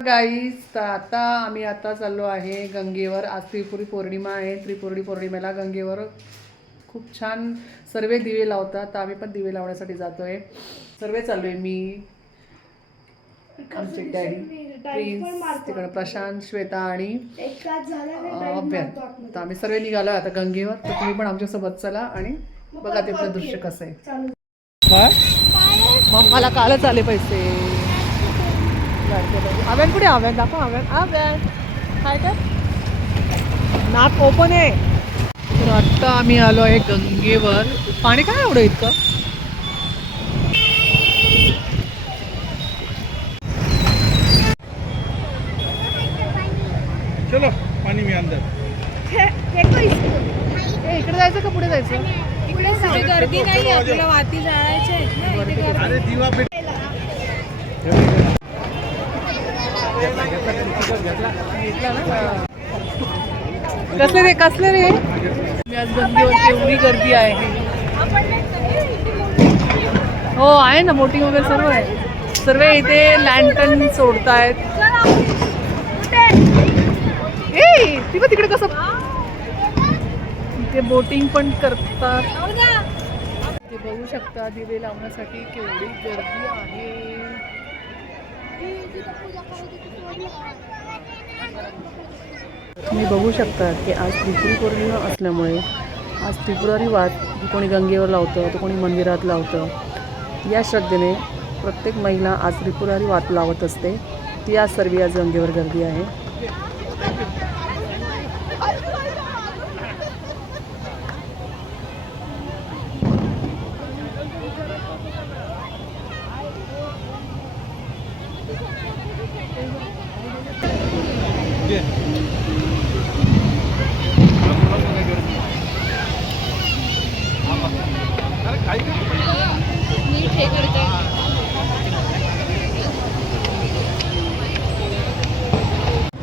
Guys तर आता आम्ही आता चाललो आहे गंगेवर. आज त्रिपुरी पौर्णिमा आहे. त्रिपुरी पौर्णिमेला गंगेवर खूप छान सर्व दिवे लावतात. तर आम्ही पण दिवे लावण्यासाठी जातोय. सर्व चाललोय मी आमचे डॅडी प्रिन्स तिकडे प्रशांत श्वेता आणि अभ्यास तर आम्ही सर्व निघालो आता गंगेवर. तर तुम्ही पण आमच्यासोबत चला आणि बघा तिथलं दृश्य कसं आहे. मग मला कालच आले पैसे. आव्यान कुठे? आव्यान दाखव आव्यान. आव्यान. काय काय नाक ओपन आहे. तर आत्ता आम्ही आलो आहे गंगेवर. पाणी काय एवढं इतकं? चलो पाणी मी अंदर इकडे जायचं का पुढे जायचं? गर्दी नाही आपल्याला वाती जाळायचे अरे दिवा पेट कसले रे कसले रे? मी आज गंगेवरती एवढी गर्दी आहे. हो आहे ना बोटिंग वगैरे सर्व आहे. सर्व इथे लँटन सोडतायत. ए तिकडे कसं इथे बोटिंग पण करतात. ते बघू शकता दिवे लावण्यासाठी केवढी गर्दी आहे. तुम्ही बघू शकता की आज त्रिपुरी पौर्णिमा असल्यामुळे आज त्रिपुरारी वाद कोणी गंगेवर लावतं तर कोणी मंदिरात लावतं या श्रद्धेने प्रत्येक महिला आज त्रिपुरारी वात लावत असते. ती आज सर्व आज गंगेवर गर्दी आहे. घे. अरे काय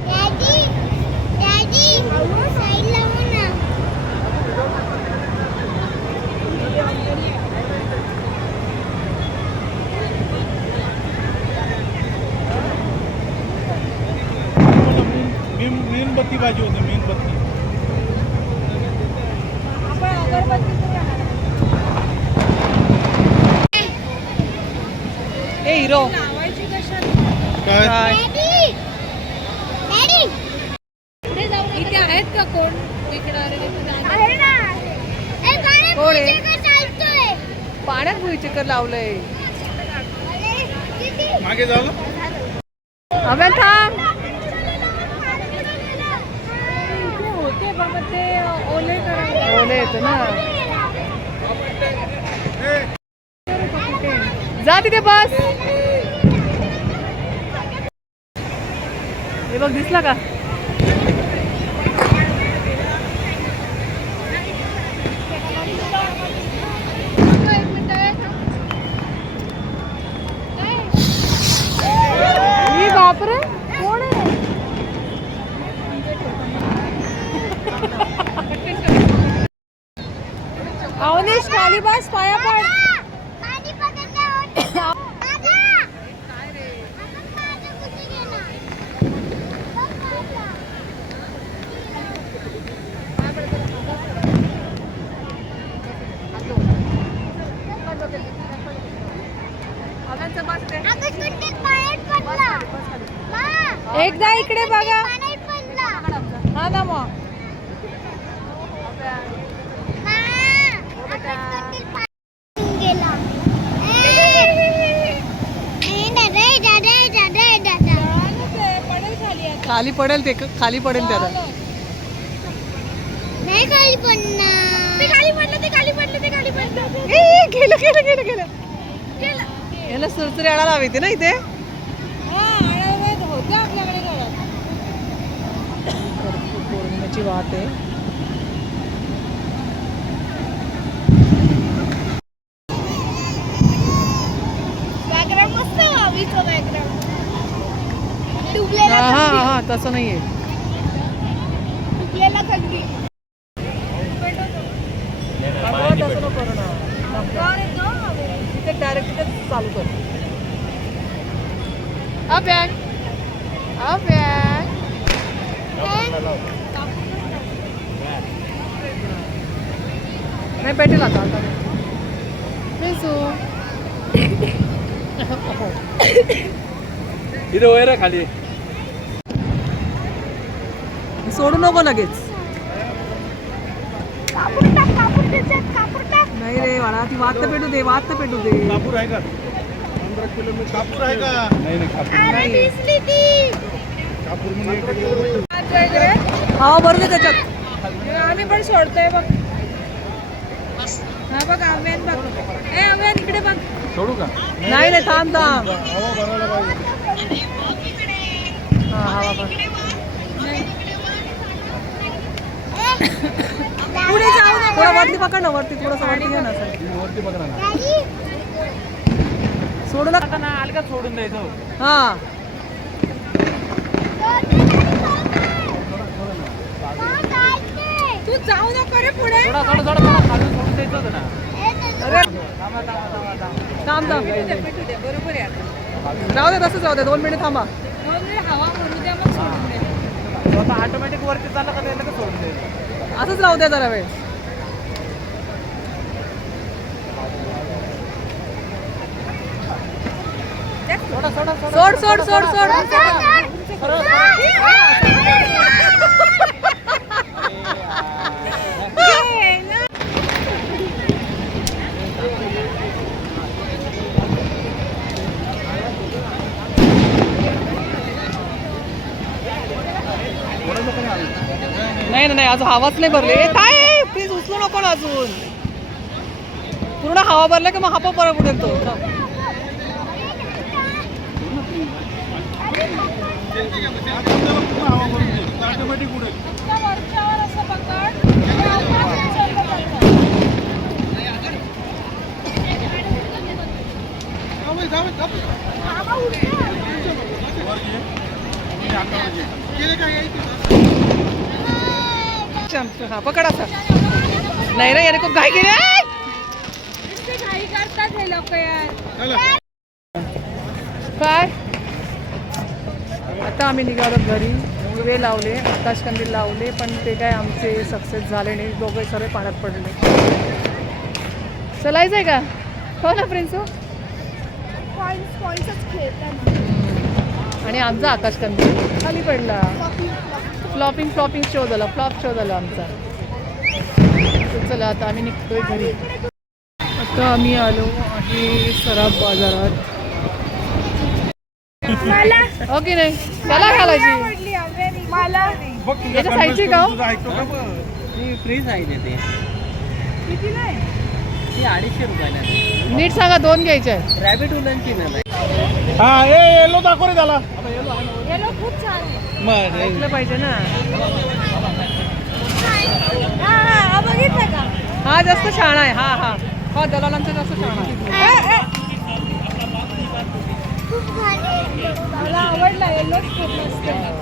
डॅडी डॅडी साईड लावू ना मेन मेणबत्ती पाहिजे होती मेणबत्ती ए हिरो. काय? इथे आहेत का कोण? विकणारे कोण आहे? पाण्यात भुईचक्कर लावलंय. मागे झालं अभ्या थांब इथे होते पण मग ते ओले करायला ओले येतं ना. जा तिथे बस. हे बघ दिसला का? बापरे कोण आहे अवनीश खाली बस पाया पड पाणी पकडलं होतं. दादा काय रे माझं कुठे गेला बघ माझा. अगं कुठे पाण्यात पडला मा, एकदा इकडे बघा पाण्यात पडला हा ना मग मा, अगं कुठे पाण्यात गेला ए, ए, दादा, ए, दादा, ए, दादा, ए, दादा. पडेल खाली पडेल ते खाली पडेल त्याला. नाही खाली पडणार. ते खाली पडलं ते खाली पडलं ते खाली पडलं. ए, ए, गेलं गेलं गेलं गेलं. याला सुरसुरी आळा लावायचे ना इथे? हा. पौर्णिमेची वाट आहे. बॅकग्राऊंड मस्त हवीचं बॅकग्राऊंड. हा डुबलेला हा हा तसं नाहीये. डुबलेला खंडी अगं, तसं नको करू ना. इथे डायरेक्ट इथे चालू कर. अभ्यान अभ्यान नाही पेटेल आता आता पेसू इथे वैर खाली. सोडू नको लगेच. नाही रे बाळा ती वात तर पेटू दे वात तर पेटू दे. कापूर आहे का? पंधरा किलोमीटर कापूर आहे का? नाही नाही कापूर अरे दिसली ती. कापूर हवा भरू दे त्याच्यात. आम्ही पण सोडतोय बघ. हा बघ आव्यान बघ. ए आव्यान इकडे बघ. सोडू का? नाही नाही थांब थांब. हवा भरायला पाहिजे हा हवा भर पुढे जाऊ नका थोडं वरती पकड ना वरती थोडंसं वरती घे ना. वरती बघा ना. सोडू नका. ना अलगा सोडून द्यायचं. हा. तू जाऊ नको रे पुढे. थोडा थोडा थोडा थोडा खालून सोडून द्यायचं होतं ना. अरे. थांब थांब. भेटू दे बरोबर आहे आता. राहू दे तसंच राहू दे दोन मिनिट थांबा. दोन हवा भरू द्या मग सोडून दे आता ऑटोमॅटिक वरती चाललं का त्याला का सोडून द्यायचं. असंच राहू दे जरा वेळ. सोड सोड सोड. सोड नाही नाही, नाही अजून हवाच नाही भरली. ए, काय प्लीज उचलू नको ना अजून. पूर्ण हवा भरला की मग हापा परत उडेल तो ऑटोमॅटिक उडेल जातं. हा पकड नाही रे याने खूप घाई केली. आहे. नुसते घाई करतात हे लोक यार काय? आता आम्ही निघालो घरी. दिवे लावले आकाशकंदील लावले पण ते काय आमचे सक्सेस झाले नाही. दोघे सर्व पाण्यात पडले. चलायचं आहे का? हो ना प्रिन्सू? पॉइंट्स पॉइंट्सच खेळतात आणि आमचा आकाशकंदील खाली पडला. फ्लॉपिंग फ्लॉपिंग शो झाला. फ्लॉप शो झाला आमचा. चला आता आम्ही निघतोय घरी. आता आम्ही आलो आहे सराफ बाजारात. हो की नाही? त्याला घालायची मला तुझा याच्या साईजची का हो? तुझा ऐकतो का बघ? ती फ्री साईज आहे ते किती नाही? अडीचशे रुपयाला आहे. नीट सांगा दोन घ्यायचे आहे रॅबिट उलनची नळ आहे. हा ए येलो दाखव रे त्याला. मग पाहिजे ना. हा जास्त छान आहे. हा हा. हा दलालांचा जास्त छान आहे. मला आवडला येलोच खूप मस्त.